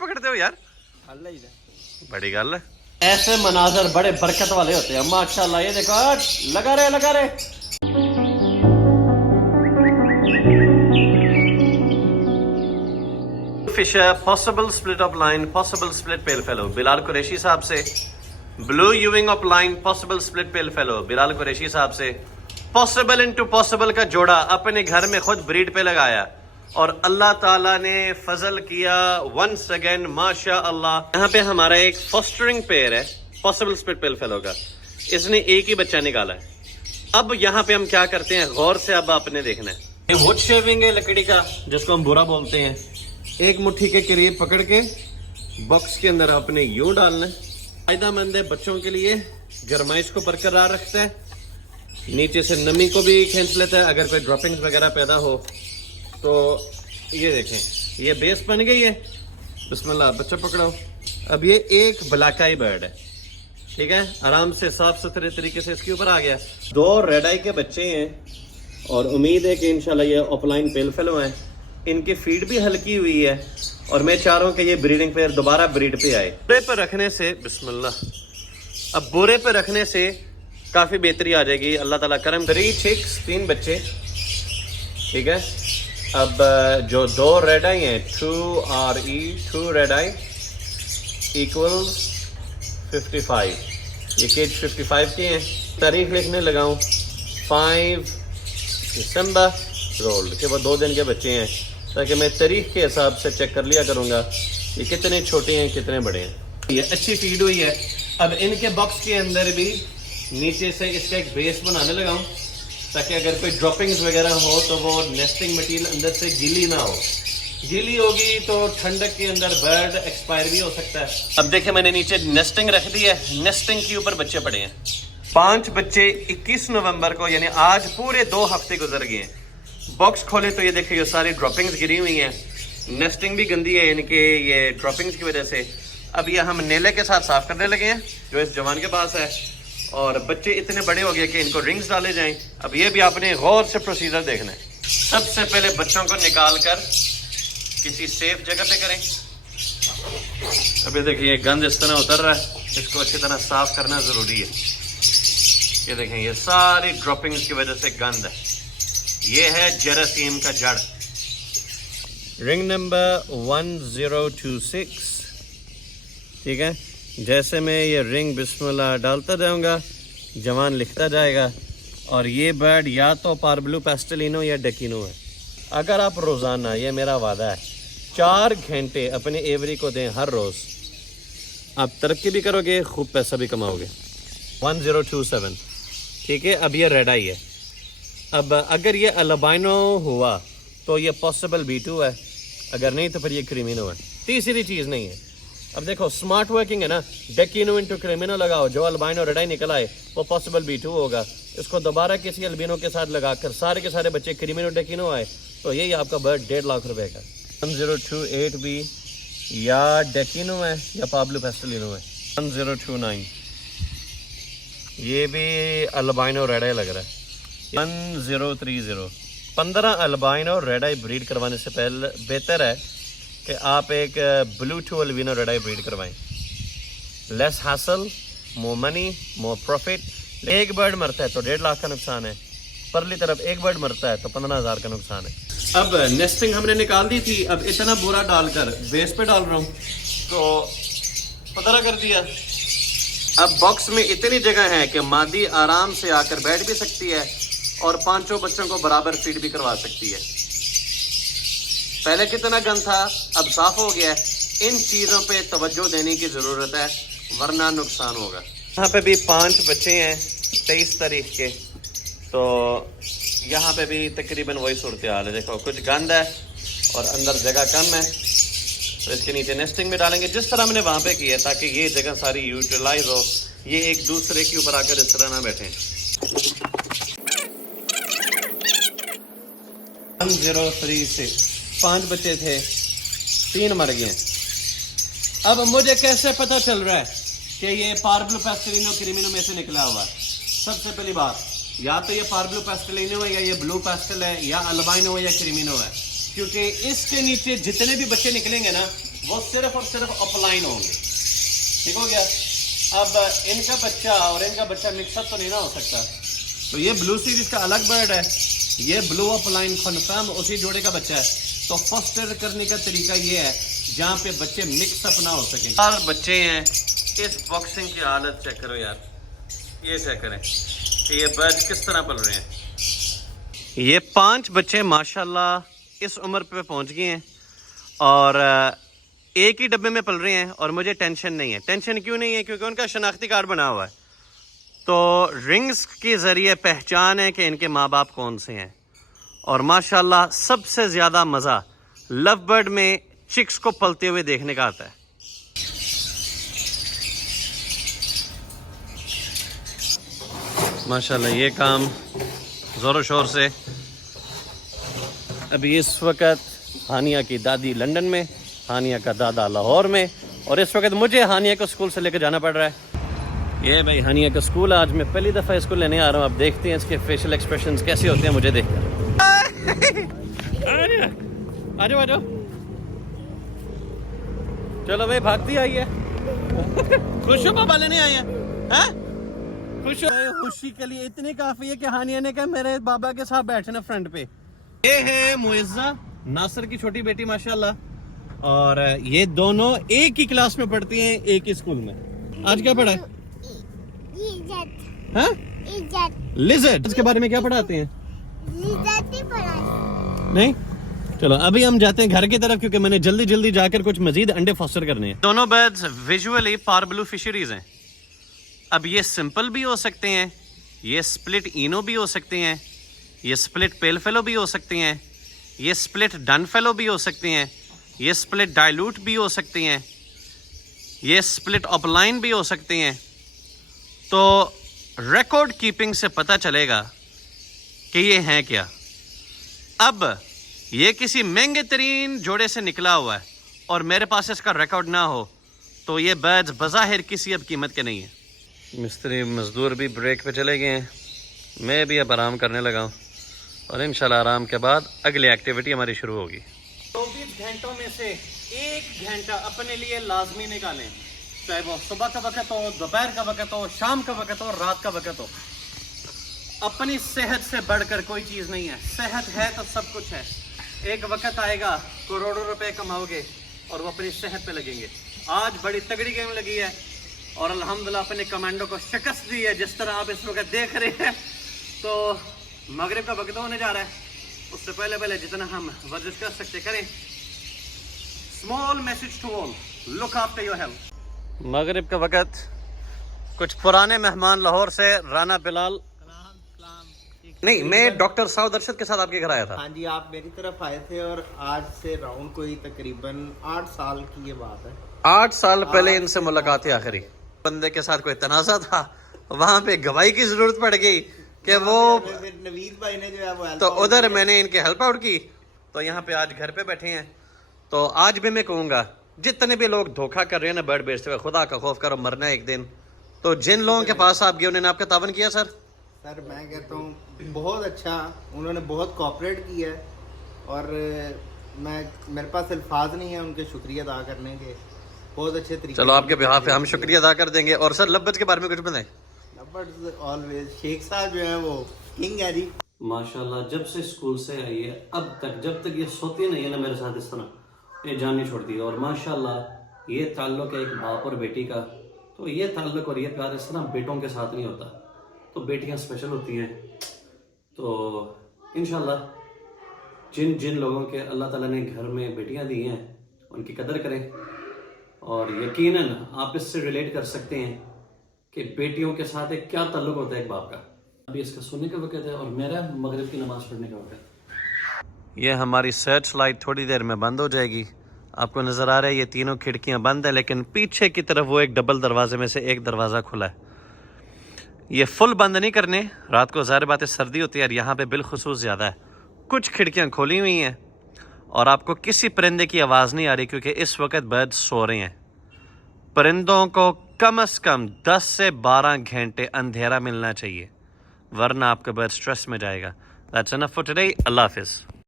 पकड़ते हो यार? बड़ी गल है। ऐसे मनाजर बड़े बरकत वाले होते हैं माशाल्लाह। ये देखो लगा रहे fisher possible split of line, possible split pale fellow Bilal Qureshi साहब से। ब्लू यूविंग of line, possible split pale fellow Bilal Qureshi साहब से। पॉसिबल इनटू पॉसिबल का जोड़ा अपने घर में खुद ब्रीड पे लगाया और अल्लाह ताला ने फजल किया वंस अगेन माशा अल्लाह। यहाँ पे हमारा एक फॉस्टरिंग पेयर है पॉसिबल स्प्लिट पेल फेलो का, इसने एक ही बच्चा निकाला है। अब यहाँ पे हम क्या करते हैं, गौर से अब आपने देखना है। ये वुड शेविंग है लकड़ी का, जिसको हम बुरा बोलते हैं। एक मुट्ठी के करीब पकड़ के बॉक्स के अंदर आपने यूं डालना है। फायदेमंद है बच्चों के लिए, गरमाइश को बरकरार रखता है, नीचे से नमी को भी खींच लेता है अगर कोई ड्रॉपिंग्स वगैरह पैदा हो तो। ये देखें ये बेस बन गई है। बिस्मिल्लाह, बच्चा पकड़ो। अब ये एक ब्लैक-आई बर्ड है, ठीक है, आराम से साफ सुथरे तरीके से इसके ऊपर आ गया। 2 रेड आई के बच्चे हैं और उम्मीद है कि इंशाल्लाह ये ऑफलाइन पेल फेलो हैं। इनकी फीड भी हल्की हुई है और मैं चाह रहा हूँ कि ये ब्रीडिंग पेयर दोबारा ब्रीड पे आए। बोरे पर रखने से, बिस्मिल्लाह, अब बोरे पर रखने से काफ़ी बेहतरी आ जाएगी अल्लाह ताला करम। 3 चिक्स, 3 बच्चे, ठीक है। अब जो 2 रेड आई हैं, 2 रेड आई इक्वल्स 55, ये केज 55 के हैं। तारीख लिखने लगाऊं 5 दिसंबर रोल्ड के, वो 2 दिन के बच्चे हैं, ताकि मैं तारीख के हिसाब से चेक कर लिया करूंगा ये कितने छोटे हैं कितने बड़े हैं। ये अच्छी फीड हुई है। अब इनके बॉक्स के अंदर भी नीचे से इसका एक बेस बनाने लगाऊं ताकि अगर कोई ड्रॉपिंग्स वगैरह हो तो वो नेस्टिंग मटेरियल अंदर से गीली ना हो। गीली होगी तो ठंडक के अंदर बर्ड एक्सपायर भी हो सकता है। अब देखिए मैंने नीचे नेस्टिंग रख दी है, नेस्टिंग के ऊपर बच्चे पड़े हैं। 5 बच्चे 21 नवंबर को, यानी आज पूरे 2 हफ्ते गुजर गए हैं। बॉक्स खोले तो ये देखिए ये सारी ड्रॉपिंग्स गिरी हुई हैं, नेस्टिंग भी गंदी है इनके ये ड्रॉपिंग्स की वजह से। अब ये हम नेले के साथ साफ करने लगे हैं जो इस जवान के पास है, और बच्चे इतने बड़े हो गए कि इनको रिंग्स डाले जाएं। अब ये भी आपने गौर से प्रोसीजर देखना है। सबसे पहले बच्चों को निकाल कर किसी सेफ जगह पे करें। अभी देखिए ये गंद इस तरह उतर रहा है, इसको अच्छी तरह साफ करना ज़रूरी है। ये देखें ये सारी ड्रॉपिंग्स की वजह से गंद है। ये है जरासीम का जड़। रिंग नंबर 1026, ठीक है। जैसे मैं ये रिंग बिस्मिल्लाह डालता जाऊंगा, जवान लिखता जाएगा। और ये बर्ड या तो पार्बलू पेस्टेलिनो या डेकिनो है। अगर आप रोज़ाना, ये मेरा वादा है, 4 घंटे अपने एवरी को दें हर रोज़, आप तरक्की भी करोगे, खूब पैसा भी कमाओगे। 1027, ठीक है। अब ये रेड आई है। अब अगर ये अल्बाइनो हुआ तो ये पॉसिबल B2 है, अगर नहीं तो फिर ये क्रीमिनो है। तीसरी चीज़ नहीं है। अब देखो स्मार्ट वर्किंग है ना, डेकिनो इंटू क्रीमिनो लगाओ, जो अल्बाइनो रेड आई निकल आए वो पॉसिबल B2 होगा। इसको दोबारा किसी अल्बिनो के साथ लगाकर सारे के सारे बच्चे क्रीमिनो डेकिनो आए तो यही आपका बर्ड 1.5 लाख रुपए का। 1028 भी या डेकिनो है या पाब्लो पेस्टेलिनो है। 1029 ये भी अल्बाइनो रेड आई लग रहा है। 1030 15 अल्बाइनो रेड आई ब्रीड करवाने से पहले बेहतर है कि आप एक blue to albino red eye breed करवाएं। Less hassle, more money, more profit. एक बर्ड मरता है तो 1.5 लाख का नुकसान है, परली तरफ एक बर्ड मरता है तो 15,000 का नुकसान है। अब नेस्टिंग हमने निकाल दी थी, अब इतना बुरा डालकर बेस पे डाल रहा हूँ तो पता कर दिया। अब बॉक्स में इतनी जगह है कि मादी आराम से आकर बैठ भी सकती है और 5 बच्चों को बराबर फीड भी करवा सकती है। पहले कितना गंद था, अब साफ हो गया है। इन चीज़ों पे तवज्जो देने की ज़रूरत है वरना नुकसान होगा। यहाँ पे भी 5 बच्चे हैं 23 तारीख के, तो यहाँ पे भी तकरीबन वही सूरत हाल है। देखो कुछ गंद है और अंदर जगह कम है, तो इसके नीचे नेस्टिंग में डालेंगे जिस तरह हमने वहाँ पे की है, ताकि ये जगह सारी यूटिलाइज हो, ये एक दूसरे के ऊपर आकर इस तरह ना बैठे। 1036 5 बच्चे थे, 3 मर गए। अब मुझे कैसे पता चल रहा है कि ये पार्बलो पेस्टेलिनो क्रीमिनो में से निकला हुआ? सबसे पहली बात, या तो ये पार्बलो पेस्टेलिनो है या ये ब्लू पेस्टल है या अल्बाइनो है या क्रीमिनो है, क्योंकि इसके नीचे जितने भी बच्चे निकलेंगे ना वो सिर्फ और सिर्फ अपलाइन होंगे। ठीक हो गया। अब इनका बच्चा और इनका बच्चा मिक्सअप तो नहीं ना हो सकता, तो ये ब्लू सीरीज का अलग बर्ड है, ये ब्लू अपलाइन कन्फर्म उसी जोड़े का बच्चा है। तो फॉस्टर करने का तरीका ये है जहाँ पे बच्चे मिक्सअप ना हो सके। 4 बच्चे हैं। इस बॉक्सिंग की हालत चेक करो यार, ये चेक करें कि ये बर्ड किस तरह पल रहे हैं। ये 5 बच्चे माशाल्लाह इस उम्र पे पहुंच गए हैं और एक ही डब्बे में पल रहे हैं और मुझे टेंशन नहीं है। टेंशन क्यों नहीं है? क्योंकि उनका शनाख्ती कार्ड बना हुआ है, तो रिंग्स के ज़रिए पहचान है कि इनके माँ बाप कौन से हैं। और माशाल्लाह सबसे ज़्यादा मज़ा लव बर्ड में चिक्स को पलते हुए देखने का आता है। माशाल्लाह ये काम ज़ोर शोर से। अभी इस वक्त हानिया की दादी लंदन में, हानिया का दादा लाहौर में, और इस वक्त मुझे हानिया को स्कूल से लेकर जाना पड़ रहा है। ये भाई हानिया का स्कूल, आज मैं पहली दफ़ा स्कूल लेने आ रहा हूँ। अब देखते हैं इसके फेशियल एक्सप्रेशंस कैसे होते हैं मुझे देखकर। आ जाओ चलो भाई, भागती आई है। खुश हो पापा लेने आए हैं? खुश हो? खुशी के लिए इतनी काफी है कि हानिया ने कहा मेरे बाबा के साथ बैठना फ्रंट पे। ये है मुइज़्ज़ा, नासिर की छोटी बेटी माशाल्लाह, और ये दोनों एक ही क्लास में पढ़ती हैं, एक ही स्कूल में। आज क्या पढ़ा है? लिज़र्ड। इसके बारे में क्या पढ़ाते हैं? नहीं, चलो अभी हम जाते हैं घर की तरफ, क्योंकि मैंने जल्दी जल्दी जाकर कुछ मजीद अंडे फॉस्टर करने हैं। दोनों बर्ड्स विजुअली पारब्लू फिशरीज हैं। अब ये सिंपल भी हो सकते हैं, ये स्प्लिट इनो भी हो सकते हैं, ये स्प्लिट पेल फेलो भी हो सकते हैं, ये स्प्लिट डन फेलो भी हो सकते हैं, ये स्प्लिट डाइल्यूट भी हो सकते हैं, ये स्प्लिट अपलाइन भी हो सकते हैं। तो रिकॉर्ड कीपिंग से पता चलेगा कि ये हैं क्या। अब ये किसी महंगे तरीन जोड़े से निकला हुआ है और मेरे पास इसका रिकॉर्ड ना हो तो ये बर्ड्स बज़ाहिर किसी अब कीमत के नहीं है। मिस्त्री मजदूर भी ब्रेक पे चले गए हैं, मैं भी अब आराम करने लगा हूँ और इंशाल्लाह आराम के बाद अगली एक्टिविटी हमारी शुरू होगी। 24 घंटों में से 1 घंटा अपने लिए लाजमी निकालें, चाहे वो सुबह का वक्त हो, दोपहर का वक्त हो, शाम का वक्त हो, रात का वक्त हो। अपनी सेहत से बढ़कर कोई चीज़ नहीं है। सेहत है तो सब कुछ है। एक वक्त आएगा करोड़ों रुपए कमाओगे और वो अपनी सेहत पे लगेंगे। आज बड़ी तगड़ी गेम लगी है और अल्हम्दुलिल्लाह अपने कमांडो को शिकस्त दी है, जिस तरह आप इस वक्त देख रहे हैं। तो मगरिब का वक्त होने जा रहा है, उससे पहले पहले जितना हम वर्जिश कर सकते करें। Small message to all, look after your health. मगरिब का वक्त, कुछ पुराने मेहमान लाहौर से, राना बिलाल नहीं, मैं डॉक्टर साउद अरशद के साथ आपके घर आया था। हाँ जी, आप मेरी तरफ आए थे और आज से राउंड कोई तकरीबन 8 साल की ये बात है। 8 साल पहले इनसे मुलाकात है। आखिरी बंदे के साथ कोई तनाज़ा था, वहाँ पे गवाही की जरूरत पड़ गई कि वो नवीद भाई ने जो है वो तो उधर मैंने इनके हेल्प आउट की, तो यहाँ पे आज घर पे बैठे हैं। तो आज भी मैं कहूँगा जितने भी लोग धोखा कर रहे हैं ना बर्ड बेचते हुए, खुदा का खौफ करो, मरना है एक दिन। तो जिन लोगों के पास आप गए उन्होंने आपका तावन किया सर? सर मैं कहता हूँ बहुत अच्छा, उन्होंने बहुत कोऑपरेट किया है और मेरे पास अल्फाज नहीं है उनके शुक्रिया अदा करने के। बहुत अच्छे तरीके। चलो आपके बिहाफ पे हम शुक्रिया अदा कर देंगे। और सर लव्स के बारे में कुछ बताएं। ऑलवेज शेख साहब जो है वो किंग है जी। माशाल्लाह जब से स्कूल से आई है अब तक, जब तक ये सोती नहीं है ना मेरे साथ इस तरह, ये जान नहीं छोड़ती। और माशाल्लाह ये ताल्लुक है एक बाप और बेटी का, तो ये ताल्लुक और ये प्यार इस तरह बेटों के साथ नहीं होता, तो बेटियां स्पेशल होती हैं। तो इंशाल्लाह जिन जिन लोगों के अल्लाह ताला ने घर में बेटियां दी हैं उनकी कदर करें, और यकीनन आप इससे रिलेट कर सकते हैं कि बेटियों के साथ एक क्या ताल्लुक होता है एक बाप का। अभी इसका सोने का वक्त है और मेरा मगरिब की नमाज पढ़ने का वक्त है। ये हमारी सर्च लाइट थोड़ी देर में बंद हो जाएगी। आपको नज़र आ रहा है ये तीनों खिड़कियां बंद है, लेकिन पीछे की तरफ वो एक डबल दरवाजे में से एक दरवाज़ा खुला है। ये फुल बंद नहीं करने, रात को ज़ाहिर बात है सर्दी होती है और यहाँ पे बिलखुसूस ज़्यादा है। कुछ खिड़कियाँ खोली हुई हैं और आपको किसी परिंदे की आवाज़ नहीं आ रही, क्योंकि इस वक्त बर्ड सो रहे हैं। परिंदों को कम से कम 10 से 12 घंटे अंधेरा मिलना चाहिए, वरना आपका बर्ड स्ट्रेस में जाएगा। That's enough for today. अल्लाह हाफिज़।